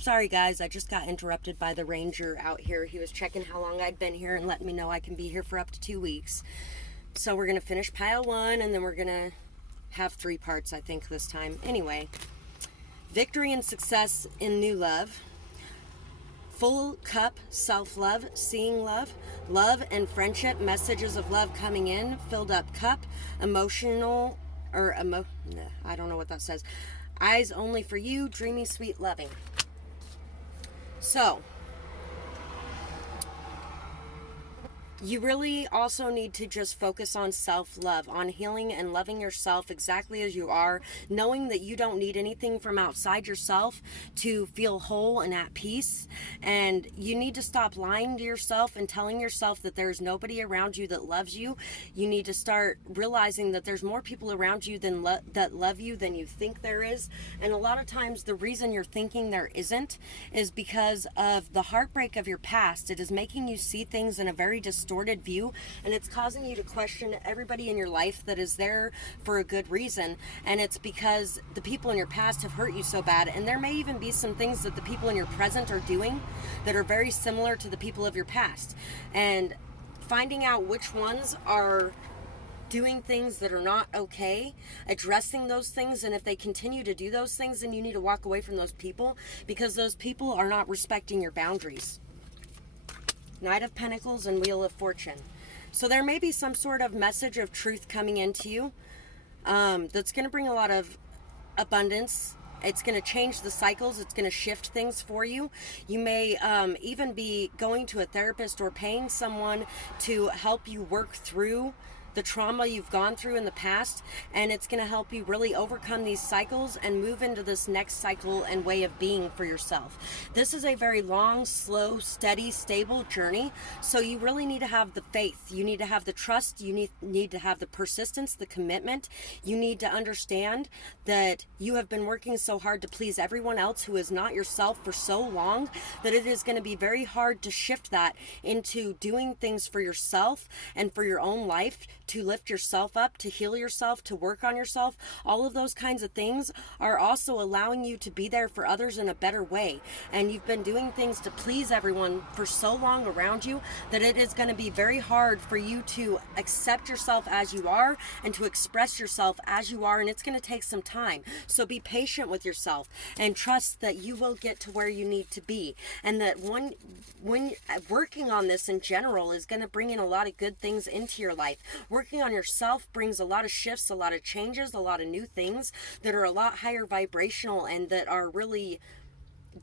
Sorry guys, I just got interrupted by the ranger out here. He was checking how long I'd been here and letting me know I can be here for up to 2 weeks. So we're going to finish pile 1 and then we're going to have 3 parts, I think, this time. Anyway, victory and success in new love. Full cup, self-love, seeing love, love and friendship, messages of love coming in, filled up cup, emotional, I don't know what that says. Eyes only for you, dreamy, sweet, loving. So, you really also need to just focus on self-love, on healing and loving yourself exactly as you are, knowing that you don't need anything from outside yourself to feel whole and at peace. And you need to stop lying to yourself and telling yourself that there's nobody around you that loves you. You need to start realizing that there's more people around you than that love you than you think there is. And a lot of times the reason you're thinking there isn't is because of the heartbreak of your past. It is making you see things in a very distorted view, and it's causing you to question everybody in your life that is there for a good reason. And it's because the people in your past have hurt you so bad, and there may even be some things that the people in your present are doing that are very similar to the people of your past. And finding out which ones are doing things that are not okay, addressing those things, and if they continue to do those things, then you need to walk away from those people, because those people are not respecting your boundaries. Knight of Pentacles and Wheel of Fortune. So there may be some sort of message of truth coming into you that's going to bring a lot of abundance. It's going to change the cycles. It's going to shift things for you. You may even be going to a therapist or paying someone to help you work through the trauma you've gone through in the past, and it's going to help you really overcome these cycles and move into this next cycle and way of being for yourself. This is a very long, slow, steady, stable journey, so you really need to have the faith. You need to have the trust. You need to have the persistence, the commitment. You need to understand that you have been working so hard to please everyone else who is not yourself for so long that it is going to be very hard to shift that into doing things for yourself and for your own life, to lift yourself up, to heal yourself, to work on yourself. All of those kinds of things are also allowing you to be there for others in a better way. And you've been doing things to please everyone for so long around you that it is going to be very hard for you to accept yourself as you are and to express yourself as you are, and it's going to take some time. So be patient with yourself and trust that you will get to where you need to be, and that when working on this in general is going to bring in a lot of good things into your life. Working on yourself brings a lot of shifts, a lot of changes, a lot of new things that are a lot higher vibrational and that are really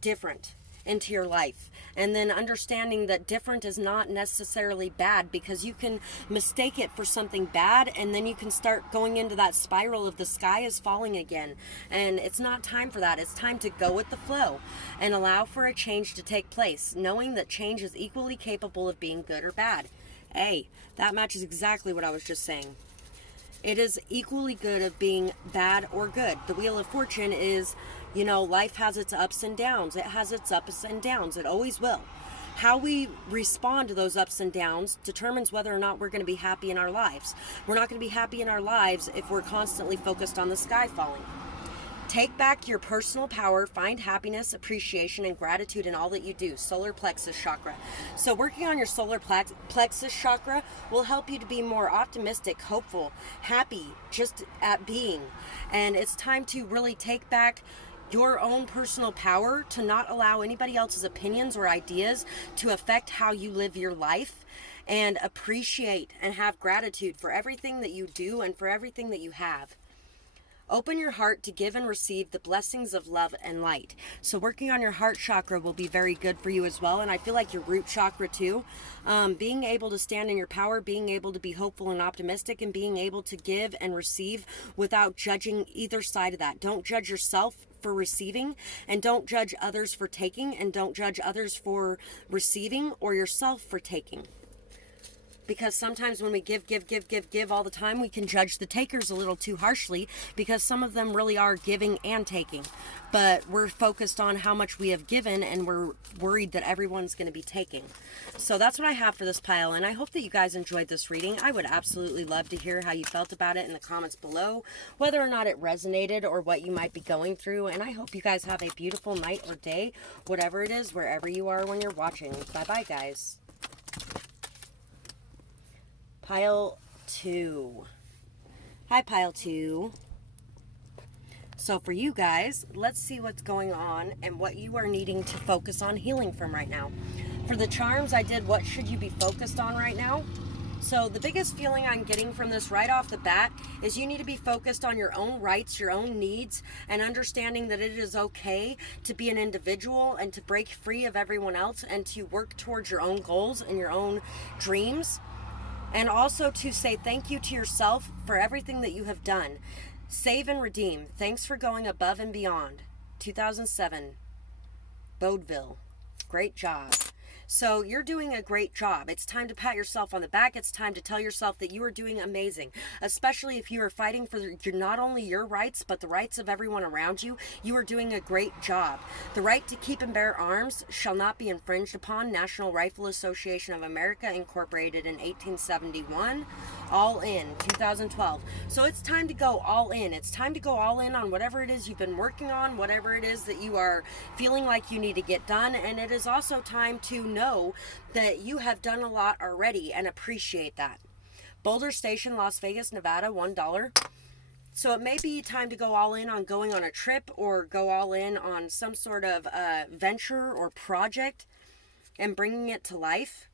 different into your life. And then understanding that different is not necessarily bad, because you can mistake it for something bad, and then you can start going into that spiral of the sky is falling again. And it's not time for that. It's time to go with the flow and allow for a change to take place, knowing that change is equally capable of being good or bad. Hey, that matches exactly what I was just saying. It is equally good of being bad or good. The Wheel of Fortune is, life has its ups and downs. It has its ups and downs. It always will. How we respond to those ups and downs determines whether or not we're going to be happy in our lives. We're not going to be happy in our lives if we're constantly focused on the sky falling. Take back your personal power, find happiness, appreciation, and gratitude in all that you do. Solar plexus chakra. So working on your solar plexus chakra will help you to be more optimistic, hopeful, happy, just at being. And it's time to really take back your own personal power, to not allow anybody else's opinions or ideas to affect how you live your life, and appreciate and have gratitude for everything that you do and for everything that you have. Open your heart to give and receive the blessings of love and light. So working on your heart chakra will be very good for you as well. And I feel like your root chakra too. Being able to stand in your power, being able to be hopeful and optimistic, and being able to give and receive without judging either side of that. Don't judge yourself for receiving, and don't judge others for taking, and don't judge others for receiving or yourself for taking. Because sometimes when we give all the time, we can judge the takers a little too harshly, because some of them really are giving and taking. But we're focused on how much we have given, and we're worried that everyone's going to be taking. So that's what I have for this pile, and I hope that you guys enjoyed this reading. I would absolutely love to hear how you felt about it in the comments below, whether or not it resonated or what you might be going through. And I hope you guys have a beautiful night or day, whatever it is, wherever you are when you're watching. Bye-bye, guys. Pile 2. Hi, Pile 2. So for you guys, let's see what's going on and what you are needing to focus on healing from right now. For the charms, I did what should you be focused on right now. So the biggest feeling I'm getting from this right off the bat is you need to be focused on your own rights, your own needs, and understanding that it is okay to be an individual and to break free of everyone else and to work towards your own goals and your own dreams. And also to say thank you to yourself for everything that you have done. Save and redeem. Thanks for going above and beyond. 2007. Bodeville. Great job. So you're doing a great job. It's time to pat yourself on the back. It's time to tell yourself that you are doing amazing, especially if you are fighting for not only your rights, but the rights of everyone around you. You are doing a great job. The right to keep and bear arms shall not be infringed upon. National Rifle Association of America, incorporated in 1871. All in 2012. So it's time to go all in. It's time to go all in on whatever it is you've been working on, whatever it is that you are feeling like you need to get done. And it is also time to know that you have done a lot already and appreciate that. Boulder Station, Las Vegas, Nevada, $1. So it may be time to go all in on going on a trip, or go all in on some sort of venture or project and bringing it to life.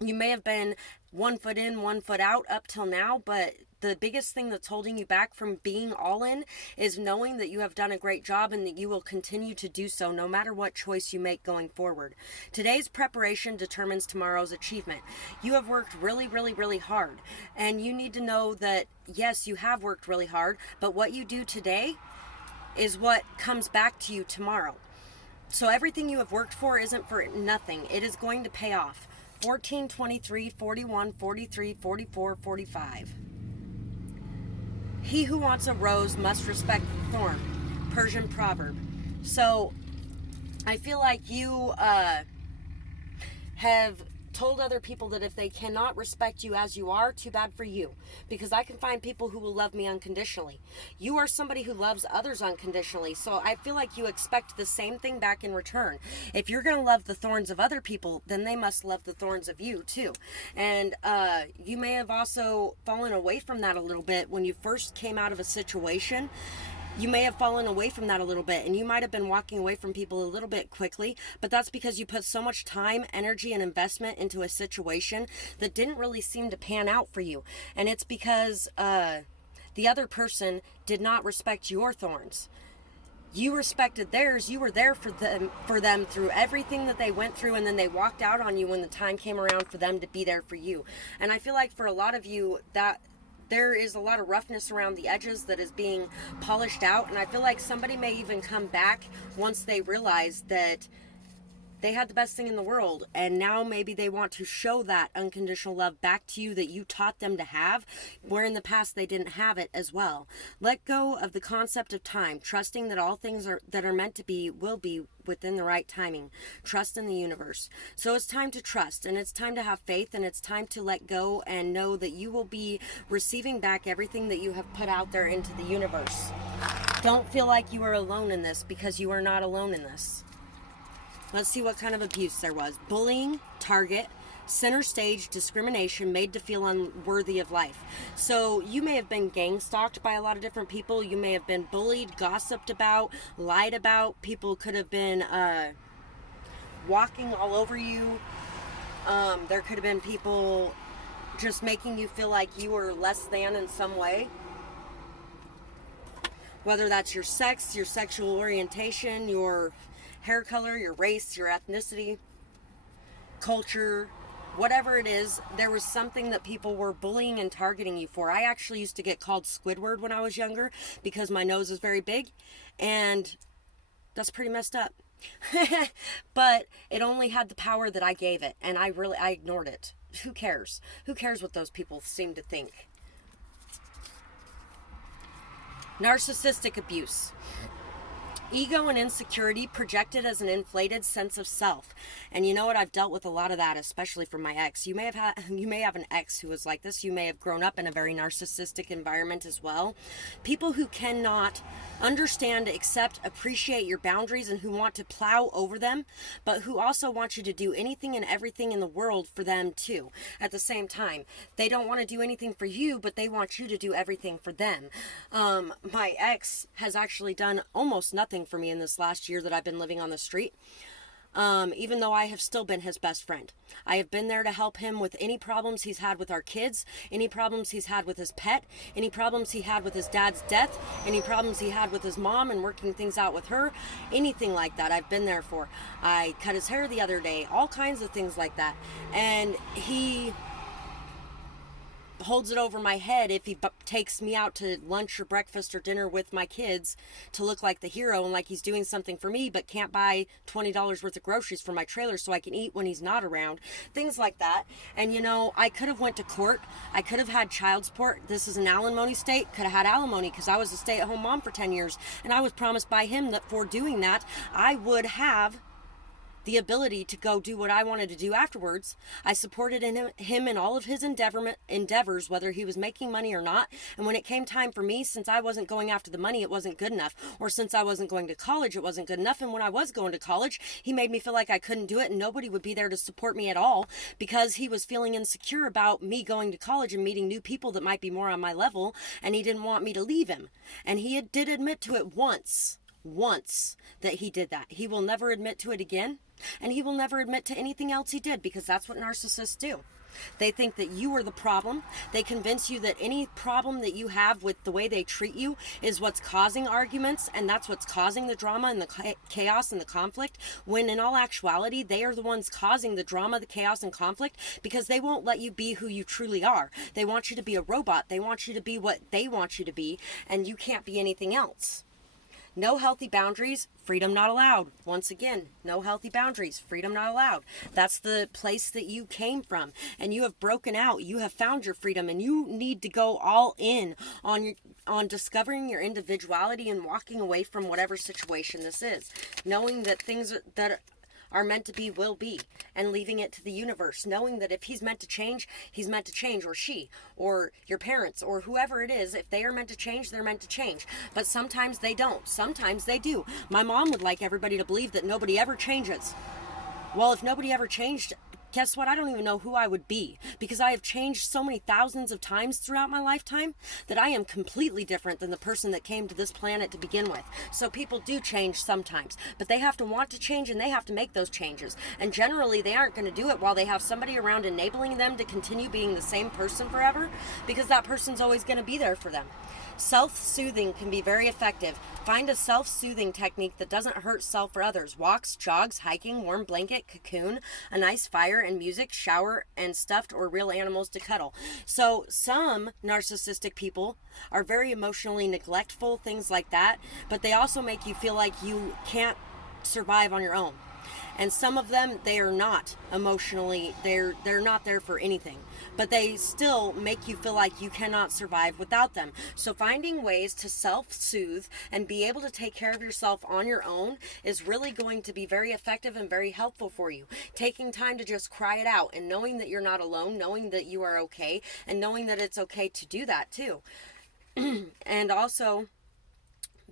You may have been 1 foot in, 1 foot out up till now, but the biggest thing that's holding you back from being all in is knowing that you have done a great job and that you will continue to do so no matter what choice you make going forward. Today's preparation determines tomorrow's achievement. You have worked really, really, really hard, and you need to know that, yes, you have worked really hard, but what you do today is what comes back to you tomorrow. So everything you have worked for isn't for nothing. It is going to pay off. 14, 23, 41, 43, 44, 45. He who wants a rose must respect the thorn. Persian proverb. So I feel like you have told other people that if they cannot respect you as you are, too bad for you. Because I can find people who will love me unconditionally. You are somebody who loves others unconditionally. So I feel like you expect the same thing back in return. If you're going to love the thorns of other people, then they must love the thorns of you too. And you may have also fallen away from that a little bit when you first came out of a situation. You may have fallen away from that a little bit, and you might have been walking away from people a little bit quickly, but that's because you put so much time, energy, and investment into a situation that didn't really seem to pan out for you. And it's because the other person did not respect your thorns. You respected theirs. You were there for them through everything that they went through, and then they walked out on you when the time came around for them to be there for you. And I feel like for a lot of you, that there is a lot of roughness around the edges that is being polished out, and I feel like somebody may even come back once they realize that they had the best thing in the world, and now maybe they want to show that unconditional love back to you that you taught them to have, where in the past they didn't have it as well. Let go of the concept of time, trusting that all things that are meant to be will be within the right timing. Trust in the universe. So it's time to trust, and it's time to have faith, and it's time to let go and know that you will be receiving back everything that you have put out there into the universe. Don't feel like you are alone in this, because you are not alone in this. Let's see what kind of abuse there was. Bullying, target, center stage, discrimination, made to feel unworthy of life. So you may have been gang stalked by a lot of different people. You may have been bullied, gossiped about, lied about. People could have been walking all over you. There could have been people just making you feel like you were less than in some way. Whether that's your sex, your sexual orientation, your hair color, your race, your ethnicity, culture, whatever it is, there was something that people were bullying and targeting you for. I actually used to get called Squidward when I was younger because my nose is very big, and that's pretty messed up. But it only had the power that I gave it, and I ignored it. who cares? Who cares what those people seem to think? Narcissistic abuse. Ego and insecurity projected as an inflated sense of self. And you know what? I've dealt with a lot of that, especially from my ex. You may have an ex who was like this. You may have grown up in a very narcissistic environment as well. People who cannot understand, accept, appreciate your boundaries, and who want to plow over them, but who also want you to do anything and everything in the world for them too. At the same time, they don't want to do anything for you, but they want you to do everything for them. My ex has actually done almost nothing for me in this last year that I've been living on the street. Even though I have still been his best friend. I have been there to help him with any problems he's had with our kids, any problems he's had with his pet, any problems he had with his dad's death, any problems he had with his mom and working things out with her, anything like that I've been there for. I cut his hair the other day, all kinds of things like that. And he holds it over my head if he takes me out to lunch or breakfast or dinner with my kids to look like the hero and like he's doing something for me, but can't buy $20 worth of groceries for my trailer so I can eat when he's not around. Things like that. And you know, I could have went to court. I could have had child support. This is an alimony state. Could have had alimony because I was a stay-at-home mom for 10 years. And I was promised by him that for doing that, I would have the ability to go do what I wanted to do afterwards. I supported him in all of his endeavors, whether he was making money or not. And when it came time for me, since I wasn't going after the money, it wasn't good enough. Or since I wasn't going to college, it wasn't good enough. And when I was going to college, he made me feel like I couldn't do it and nobody would be there to support me at all because he was feeling insecure about me going to college and meeting new people that might be more on my level. And he didn't want me to leave him. And he did admit to it once that he did that. He will never admit to it again. And he will never admit to anything else he did because that's what narcissists do. They think that you are the problem. They convince you that any problem that you have with the way they treat you is what's causing arguments and that's what's causing the drama and the chaos and the conflict, when in all actuality, they are the ones causing the drama, the chaos, and conflict because they won't let you be who you truly are. They want you to be a robot. They want you to be what they want you to be, and you can't be anything else. No healthy boundaries, freedom not allowed. Once again, no healthy boundaries, freedom not allowed. That's the place that you came from. And you have broken out. You have found your freedom. And you need to go all in on discovering your individuality and walking away from whatever situation this is. Knowing that things that are meant to be will be, and leaving it to the universe, knowing that if he's meant to change, he's meant to change, or she, or your parents, or whoever it is. If they are meant to change, they're meant to change. But sometimes they don't. Sometimes they do. My mom would like everybody to believe that nobody ever changes. Well, if nobody ever changed, guess what? I don't even know who I would be because I have changed so many thousands of times throughout my lifetime that I am completely different than the person that came to this planet to begin with. So people do change sometimes, but they have to want to change and they have to make those changes. And generally they aren't going to do it while they have somebody around enabling them to continue being the same person forever, because that person's always going to be there for them. Self-soothing can be very effective. Find a self-soothing technique that doesn't hurt self or others. Walks, jogs, hiking, warm blanket, cocoon, a nice fire and music, shower, and stuffed or real animals to cuddle. So some narcissistic people are very emotionally neglectful, things like that, but they also make you feel like you can't survive on your own. And some of them, they are not emotionally, they're not there for anything, but they still make you feel like you cannot survive without them. So finding ways to self-soothe and be able to take care of yourself on your own is really going to be very effective and very helpful for you. Taking time to just cry it out and knowing that you're not alone, knowing that you are okay, and knowing that it's okay to do that too. And also,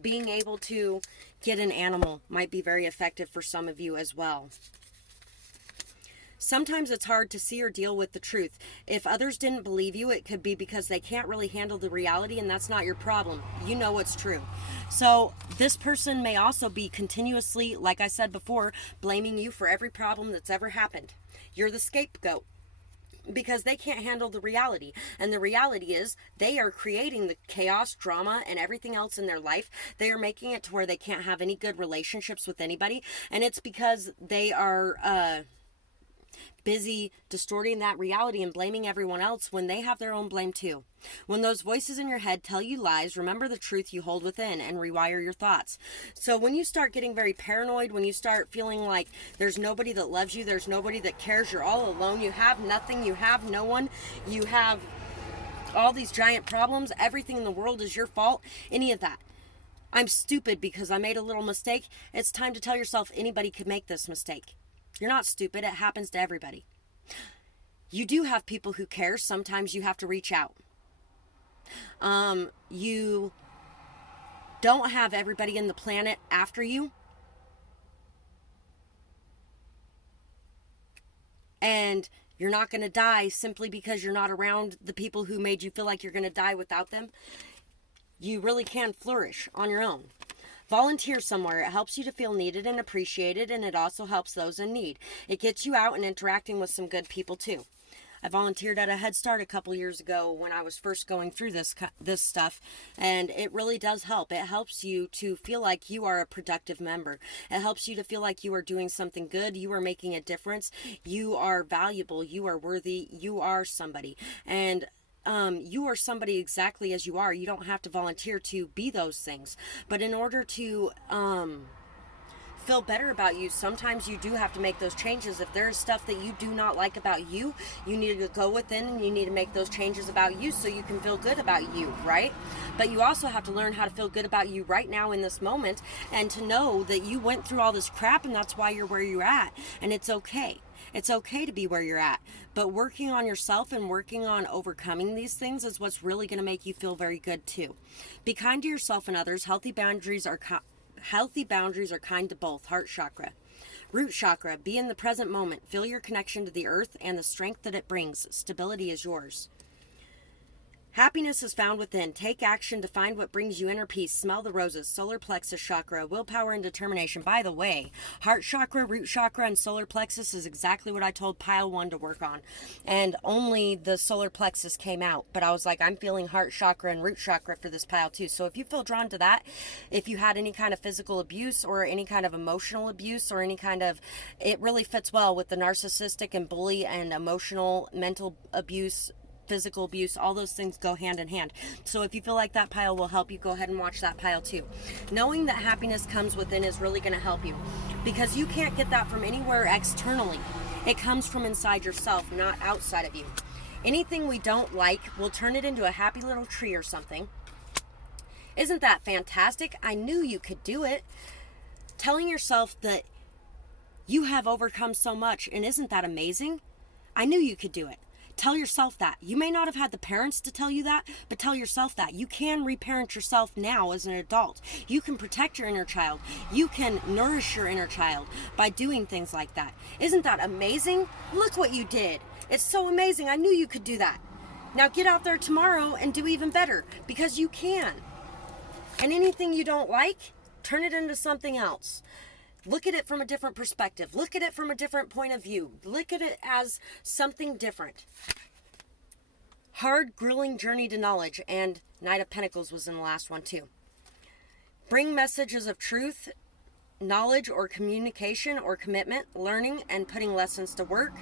being able to get an animal might be very effective for some of you as well. Sometimes it's hard to see or deal with the truth. If others didn't believe you, it could be because they can't really handle the reality, and that's not your problem. You know what's true. So this person may also be continuously, like I said before, blaming you for every problem that's ever happened. You're the scapegoat, because they can't handle the reality. And the reality is they are creating the chaos, drama, and everything else in their life. They are making it to where they can't have any good relationships with anybody. And it's because they are busy distorting that reality and blaming everyone else when they have their own blame too. When those voices in your head tell you lies, remember the truth you hold within and rewire your thoughts. So when you start getting very paranoid, when you start feeling like there's nobody that loves you, there's nobody that cares, you're all alone, you have nothing, you have no one, you have all these giant problems, everything in the world is your fault, any of that. I'm stupid because I made a little mistake. It's time to tell yourself anybody could make this mistake. You're not stupid. It happens to everybody. You do have people who care. Sometimes you have to reach out. You don't have everybody in the planet after you. And you're not going to die simply because you're not around the people who made you feel like you're going to die without them. You really can flourish on your own. Volunteer somewhere. It helps you to feel needed and appreciated, and it also helps those in need. It gets you out and interacting with some good people too. I volunteered at a Head Start a couple years ago when I was first going through this stuff, and it really does help. It helps you to feel like you are a productive member. It helps you to feel like you are doing something good, you are making a difference, you are valuable, you are worthy, you are somebody. And you are somebody exactly as you are. You don't have to volunteer to be those things. But in order to feel better about you, sometimes you do have to make those changes. If there is stuff that you do not like about you, you need to go within and you need to make those changes about you so you can feel good about you, right? But you also have to learn how to feel good about you right now in this moment, and to know that you went through all this crap and that's why you're where you're at, and it's okay. It's okay to be where you're at, but working on yourself and working on overcoming these things is what's really going to make you feel very good too. Be kind to yourself and others. Healthy boundaries are kind to both. Heart chakra. Root chakra. Be in the present moment. Feel your connection to the earth and the strength that it brings. Stability is yours. Happiness is found within. Take action to find what brings you inner peace. Smell the roses. Solar plexus chakra. Willpower and determination. By the way, heart chakra, root chakra, and solar plexus is exactly what I told pile 1 to work on. And only the solar plexus came out. But I was like, I'm feeling heart chakra and root chakra for this pile too. So if you feel drawn to that, if you had any kind of physical abuse or any kind of emotional abuse or any kind of, it really fits well with the narcissistic and bully and emotional, mental abuse, physical abuse, all those things go hand in hand. So if you feel like that pile will help you, go ahead and watch that pile too. Knowing that happiness comes within is really going to help you, because you can't get that from anywhere externally. It comes from inside yourself, not outside of you. Anything we don't like, we'll turn it into a happy little tree or something. Isn't that fantastic? I knew you could do it. Telling yourself that you have overcome so much, and isn't that amazing? I knew you could do it. Tell yourself that. You may not have had the parents to tell you that, but tell yourself that. You can reparent yourself now as an adult. You can protect your inner child. You can nourish your inner child by doing things like that. Isn't that amazing? Look what you did. It's so amazing. I knew you could do that. Now get out there tomorrow and do even better, because you can. And anything you don't like, turn it into something else. Look at it from a different perspective. Look at it from a different point of view. Look at it as something different. Hard, grueling journey to knowledge, and Knight of Pentacles was in the last one too. Bring messages of truth, knowledge, or communication, or commitment, learning, and putting lessons to work.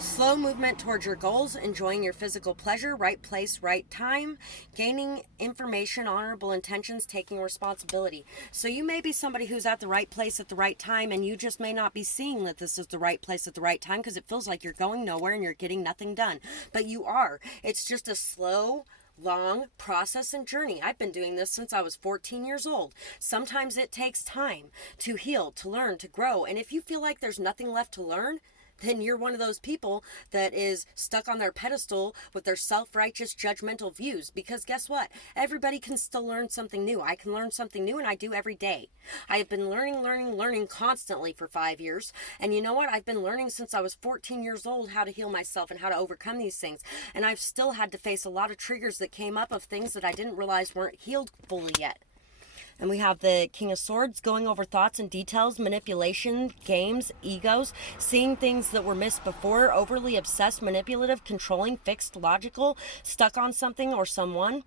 Slow movement towards your goals, enjoying your physical pleasure, right place, right time, gaining information, honorable intentions, taking responsibility. So you may be somebody who's at the right place at the right time, and you just may not be seeing that this is the right place at the right time, because it feels like you're going nowhere and you're getting nothing done. But you are. It's just a slow, long process and journey. I've been doing this since I was 14 years old. Sometimes it takes time to heal, to learn, to grow. And if you feel like there's nothing left to learn, then you're one of those people that is stuck on their pedestal with their self-righteous, judgmental views. Because guess what? Everybody can still learn something new. I can learn something new, and I do every day. I have been learning constantly for 5 years. And you know what? I've been learning since I was 14 years old how to heal myself and how to overcome these things. And I've still had to face a lot of triggers that came up of things that I didn't realize weren't healed fully yet. And we have the King of Swords, going over thoughts and details, manipulation, games, egos, seeing things that were missed before, overly obsessed, manipulative, controlling, fixed, logical, stuck on something or someone.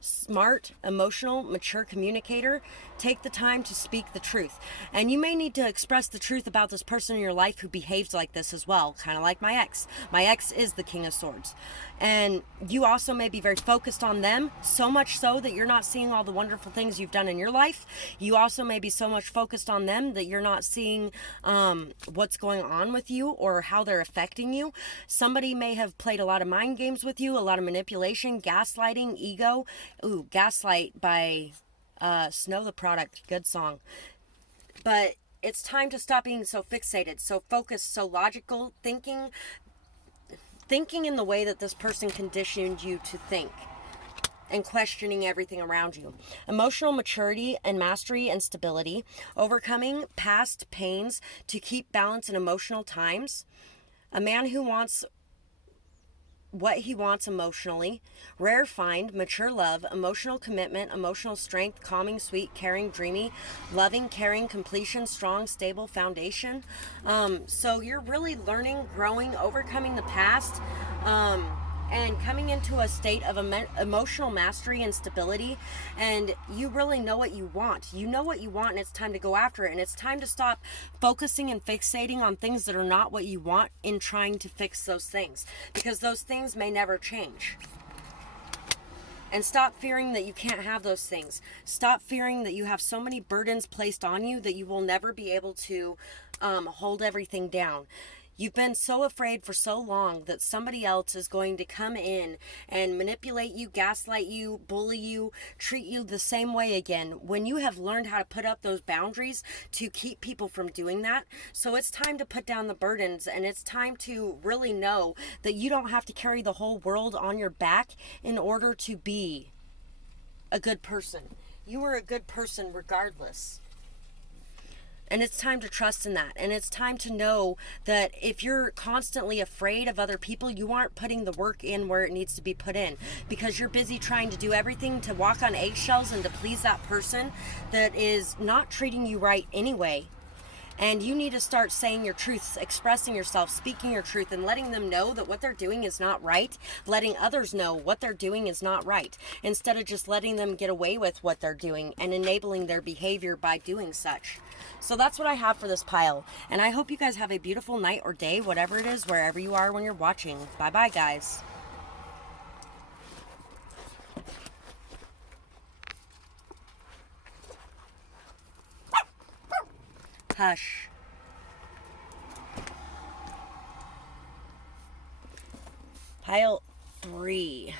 smart, emotional, mature communicator, take the time to speak the truth. And you may need to express the truth about this person in your life who behaves like this as well, kind of like my ex. My ex is the King of Swords. And you also may be very focused on them, so much so that you're not seeing all the wonderful things you've done in your life. You also may be so much focused on them that you're not seeing what's going on with you or how they're affecting you. Somebody may have played a lot of mind games with you, a lot of manipulation, gaslighting, ego. Ooh, Gaslight by Snow the Product. Good song. But it's time to stop being so fixated, so focused, so logical, thinking in the way that this person conditioned you to think, and questioning everything around you. Emotional maturity and mastery and stability. Overcoming past pains to keep balance in emotional times. A man who wants what he wants emotionally. Rare find, mature love, emotional commitment, emotional strength, calming, sweet, caring, dreamy, loving, caring, completion, strong, stable foundation. So you're really learning, growing, overcoming the past, and coming into a state of emotional mastery and stability. And you really know what you want. You know what you want, and it's time to go after it. And it's time to stop focusing and fixating on things that are not what you want in trying to fix those things, because those things may never change. And stop fearing that you can't have those things. Stop fearing that you have so many burdens placed on you that you will never be able to hold everything down. You've been so afraid for so long that somebody else is going to come in and manipulate you, gaslight you, bully you, treat you the same way again, when you have learned how to put up those boundaries to keep people from doing that. So it's time to put down the burdens, and it's time to really know that you don't have to carry the whole world on your back in order to be a good person. You are a good person regardless. And it's time to trust in that. And it's time to know that if you're constantly afraid of other people, you aren't putting the work in where it needs to be put in, because you're busy trying to do everything to walk on eggshells and to please that person that is not treating you right anyway. And you need to start saying your truths, expressing yourself, speaking your truth, and letting them know that what they're doing is not right. Letting others know what they're doing is not right, instead of just letting them get away with what they're doing and enabling their behavior by doing such. So that's what I have for this pile. And I hope you guys have a beautiful night or day, whatever it is, wherever you are when you're watching. Bye-bye, guys. Hush. Pile 3.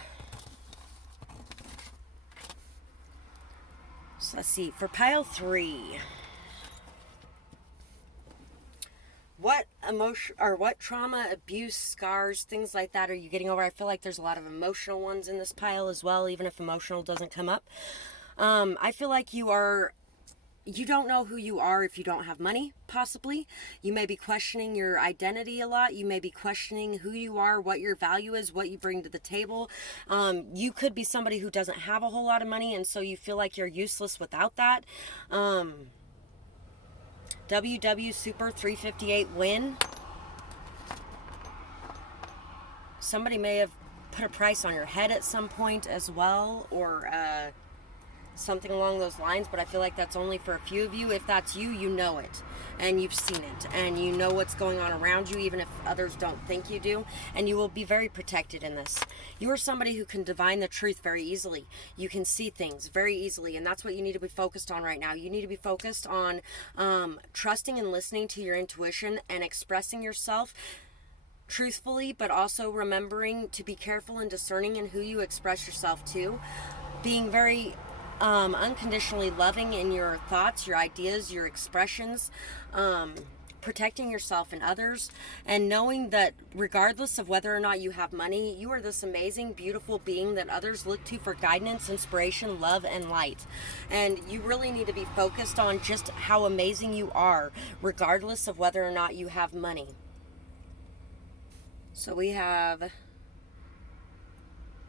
So let's see. For pile 3, what emotion or what trauma, abuse, scars, things like that are you getting over? I feel like there's a lot of emotional ones in this pile as well, even if emotional doesn't come up. I feel like you don't know who you are if you don't have money, possibly. You may be questioning your identity a lot. You may be questioning who you are, what your value is, what you bring to the table. You could be somebody who doesn't have a whole lot of money, and so you feel like you're useless without that. WW Super 358 win. Somebody may have put a price on your head at some point as well, or something along those lines, but I feel like that's only for a few of you. If that's you, you know it, and you've seen it, and you know what's going on around you, even if others don't think you do, and you will be very protected in this. You are somebody who can divine the truth very easily. You can see things very easily, and that's what you need to be focused on right now. You need to be focused on trusting and listening to your intuition and expressing yourself truthfully, but also remembering to be careful and discerning in who you express yourself to. Being very unconditionally loving in your thoughts, your ideas, your expressions, protecting yourself and others, and knowing that regardless of whether or not you have money, you are this amazing, beautiful being that others look to for guidance, inspiration, love, and light. And you really need to be focused on just how amazing you are, regardless of whether or not you have money. So we have